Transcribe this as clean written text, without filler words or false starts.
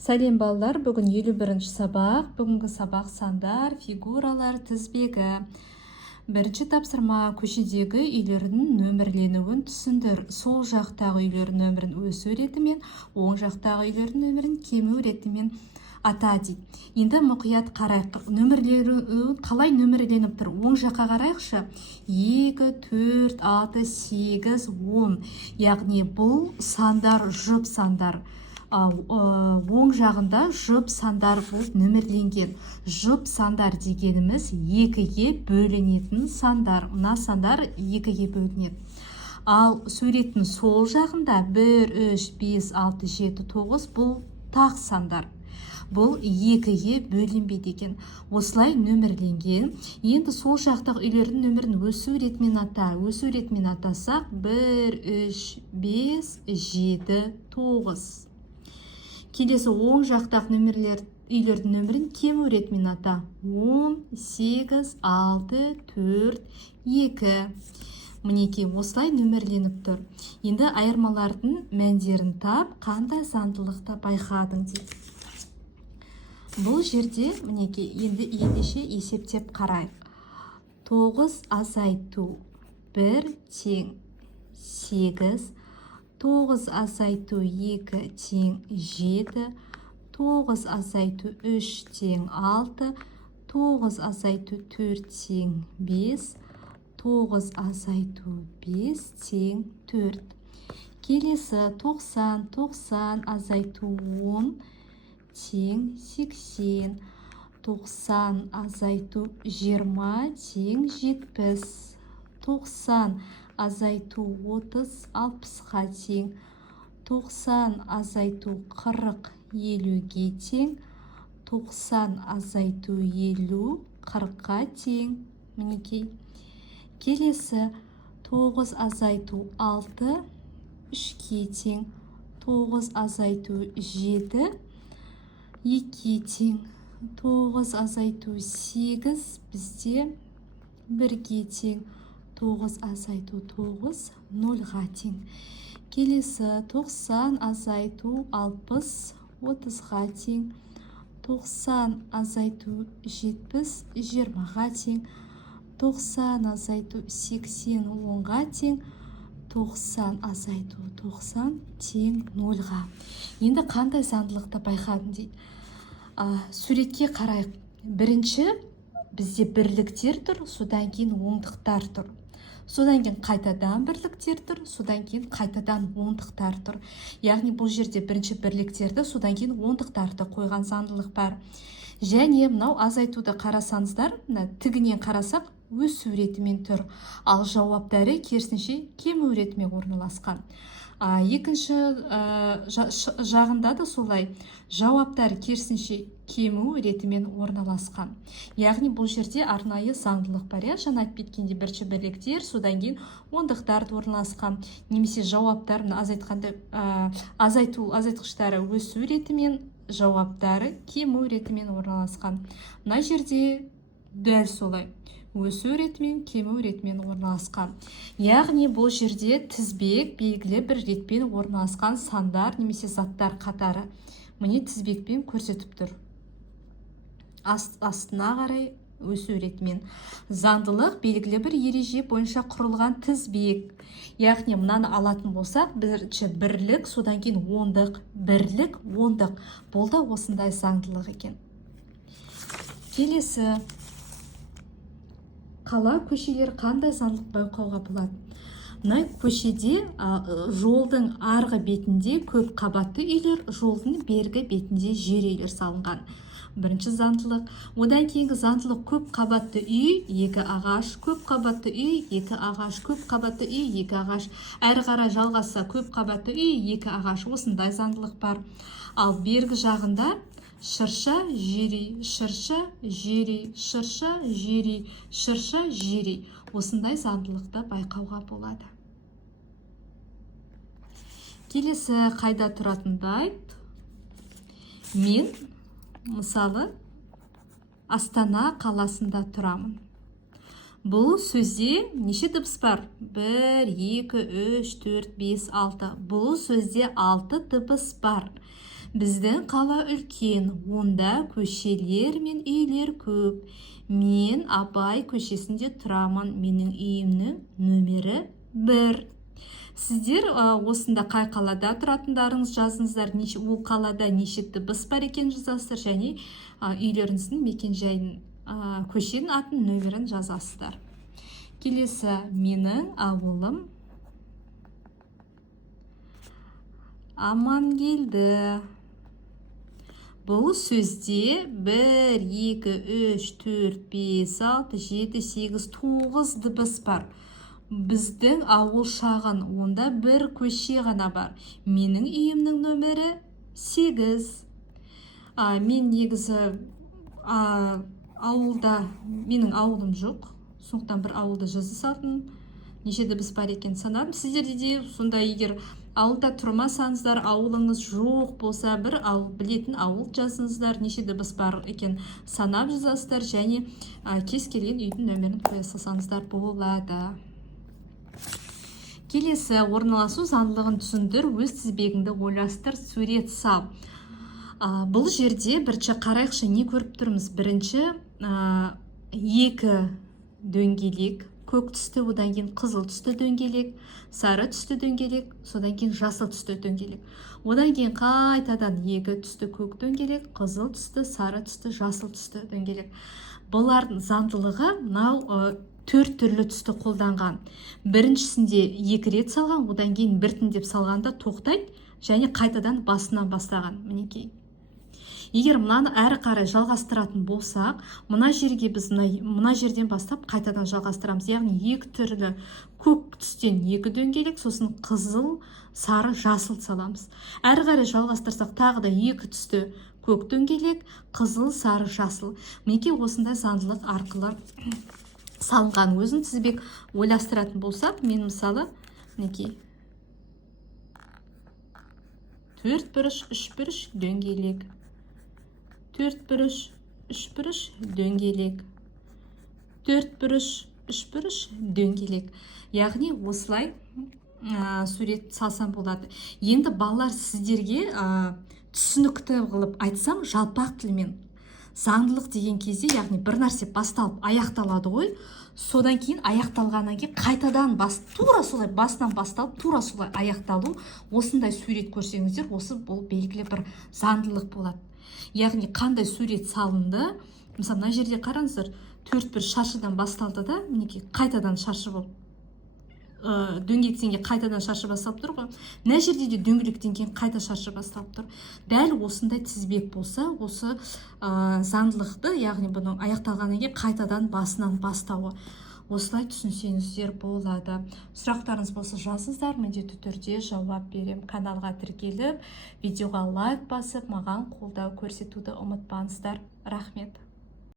Сәлем балалар, бүгін 51-ші сабақ. Бүгінгі сабақ сандар, фигуралар, тізбегі. Бірінші тапсырма: көшедегі үйлердің нөмірленуін түсіндір. Сол жақтағы үйлердің нөмірін өсу ретімен, оң жақтағы үйлердің нөмірін кему ретімен ата дейді. Енді мұқият қарайық. Нөмірленуі қалай нөмірленіп тұр? Оң жаққа қарайықшы. 2, 4, 6, 8, 10. Яғни бұл сандар, жұп сандар. Оң жағында жұп сандар болып нөмірленген. Жұп сандар дегеніміз 2-ге бөлінетін сандар. Мына сандар 2-ге бөлінеді. Ал суреттің сол жағында 1, 3, 5, 6, 7, 9 бұл тақ сандар. Бұл 2-ге бөлінбейді екен. Осылай нөмірленген. Енді сол жақтағы үйлердің нөмірін өсу ретімен ата. Өсу ретімен атасақ 1, 3, 5, 7, 9. Келесі оң жақтағы үйлердің нөмірін кему ретімен ата. 10, 8, 6, 4, 2. Мінекей осылай нөмірленіп тұр. Енді айырмалардың мәндерін тап, қандай заңдылықты байқадың дейді. Бұл жерде мінекей енді ендеше есептеп қарайық. 9 азайту 1 тең 8, 9 азайту 2 тең 7, 9 азайту 3 тең 6, 9 азайту 4 тең 5, 9 азайту 5 тең 4. Келесі 90, 90 азайту 10 тең 80, 90 азайту 20 тең 70, 90 азайту 30, 60-ға тең, 90 азайту 40, 50-ге тең, 90 азайту 50, 40-ға тең. Мінекей. Келесі 9 азайту 6, 3-ге тең, 9 азайту 7, 2-ге тең, 9 азайту 8 бізде 1-ге тең, 9 азайту 9, 0-ға тең. Келесі 90 азайту 60, 30-ға тең. 90 азайту 70, 20-ға тең. 90 азайту 80, 10-ға тең. 90 азайту 90 тең 0-ға. Енді қандай заңдылықты байқадың дейді. Суретке қарайық. Бірінші бізде бірліктер тұр, содан кейін оңдықтар тұр. Содан кейін қайтадан бірліктер тұр, содан кейін қайтадан оңдықтар тұр. Яғни бұл жерде бірінші бірліктерді, содан кейін оңдықтарды қойған заңдылық бар. Және мынау азайтуды қарасаңыздар, тігінен қарасақ өсу ретімен тұр. Ал жауаптары керісінше кему ретімен орналасқан. Екінші жағында да солай. Жауаптар керісінше кему ретімен орналасқан. Яғни бұл жерде арнайы заңдылық бар. Жаңа айтып кеткенде бірінші бірліктер, содан кейін оңдықтарды орналасқан. Немесе жауаптарын азайтқыштары өсу ретімен, жауаптары кему ретімен орналасқан. Мына жерде дәл солай. Өсу ретімен, кему ретімен орналасқан. Яғни бұл жерде тізбек белгілі бір ретпен орналасқан сандар немесе заттар қатары. Міне тізбекпен көрсетіп тұр. Астына қарай өсу ретімен. Заңдылық белгілі бір ереже бойынша құрылған тізбек. Яғни мынаны алатын болсақ, бірінші бірлік, содан кейін ондық, бірлік, ондық. Бұл да осындай заңдылық екен. Келесі қала көшелер қандай заңдылық байқауға болады? Мына көшеде жолдың арғы бетінде көп қабатты үйлер, жолдың бергі бетінде жер үйлер салынған. Бірінші заңдылық. Одан кейінгі заңдылық: көп қабатты үй, 2 ағаш, көп қабатты үй, 2 ағаш, көп қабатты үй, 2 ағаш. Әрі қарай жалғасса көп қабатты үй, 2 ағаш. Осындай заңдылық бар. Ал бергі жағында шырша, жері, шырша, жері, шырша, жері, шырша, жері. Осындай заңдылықты байқауға болады. Келесі қайда тұратынды айт. Мен, мысалы, Астана қаласында тұрамын. Бұл сөзде неше дыбыс бар? 1, 2, 3, 4, 5, 6. Бұл сөзде 6 дыбыс бар. Біздің қала үлкен, онда көшелер мен үйлер көп. Мен Абай көшесінде тұрамын, менің үйімнің нөмері 1. Сіздер осында қай қалада тұратындарыңыз жазыңыздар, ол қалада неше дыбыс бар екенін жазасыздар, және үйлеріңіздің мекенжайын, көшенің атын, нөмірін жазасыздар. Келесі, менің ауылым Амангелді. Бұл сөзде 1, 2, 3, 4, 5, 6, 7, 8, 9 дыбыс бар. Біздің ауыл шағын, онда бір көше ғана бар. Менің үйімнің нөмірі 8. Мен негізі ауылда, менің ауылым жоқ. Сондықтан бір ауылда жаза салдым. Неше дыбыс бар екен санадым. Сіздерде де сонда егер ауылда тұрмасаңыздар, ауылыңыз жоқ болса, бір білетін ауыл жазыңыздар, неше дыбыс бар екен санап жазасыздар, және кез келген үйдің нөмірін қоя салсаңыздар болады. Келесі, орналасу заңдылығын түсіндір, өз тізбегіңді ойластыр, сурет сал. Бұл жерде бірінші қарайықшы, не көріп тұрмыз? Бірінші 2 дөңгелек, көк түсті, одан кейін қызыл түсті дөңгелек, сары түсті дөңгелек, содан кейін жасыл түсті дөңгелек. Одан кейін қайтадан 2 түсті көк дөңгелек, қызыл түсті, сары түсті, жасыл түсті дөңгелек. Бұлардың заңдылығы мынау 4 түрлі түсті қолданған. Біріншісінде 2 рет салған, одан кейін біртіндеп салғанда тоқтайды, және қайтадан басынан бастаған. Мінекей. Егер мынаны әрі қарай жалғастыратын болсақ, мына жерден бастап қайтадан жалғастырамыз. Яғни 2 түрлі көк түстен 2 дөңгелек, сосын қызыл, сары, жасыл саламыз. Әрі қарай жалғастырсақ тағы да 2 түсті көк дөңгелек, қызыл, сары, жасыл. Мінекей осындай заңдылық арқылы салынған. Өзін тізбек ойластыратын болсақ, мен мысалы, мінекей 4 бұрыш, 3 бұрыш, дөңгелек. 4 бұрыш, 3 бұрыш, дөңгелек. 4 бұрыш, 3 бұрыш, дөңгелек. Яғни осылай сурет салсам болады. Енді балалар, сіздерге түсінікті қылып айтсам, жалпақ тілмен. Заңдылық деген кезде, яғни бір нәрсе басталып аяқталады ғой, содан кейін аяқталғаннан кейін қайтадан тура солай басынан басталып, тура солай аяқталу, осындай сурет көрсеңіздер, осы бұл белгілі бір заңдылық болады. Яғни қандай сурет салынды, мысалы мына жерде қараңыздар, 4 бір шаршыдан басталды да, мінекей қайтадан шаршы болып, дөңгелектен кейін қайтадан шаршы басталып тұр ғой. Мына жерде де дөңгелектен кейін қайта шаршы басталып тұр. Дәл осындай тізбек болса, осы заңдылықты, яғни бұның аяқталғаннан кейін қайтадан басынан бастауы. Осылай түсінсеңіздер болады. Сұрақтарыңыз болса жазыңыздар, міндетті түрде жауап берем. Каналға тіркеліп, видеоға лайк басып, маған қолдау көрсетуді ұмытпаңыздар. Рахмет.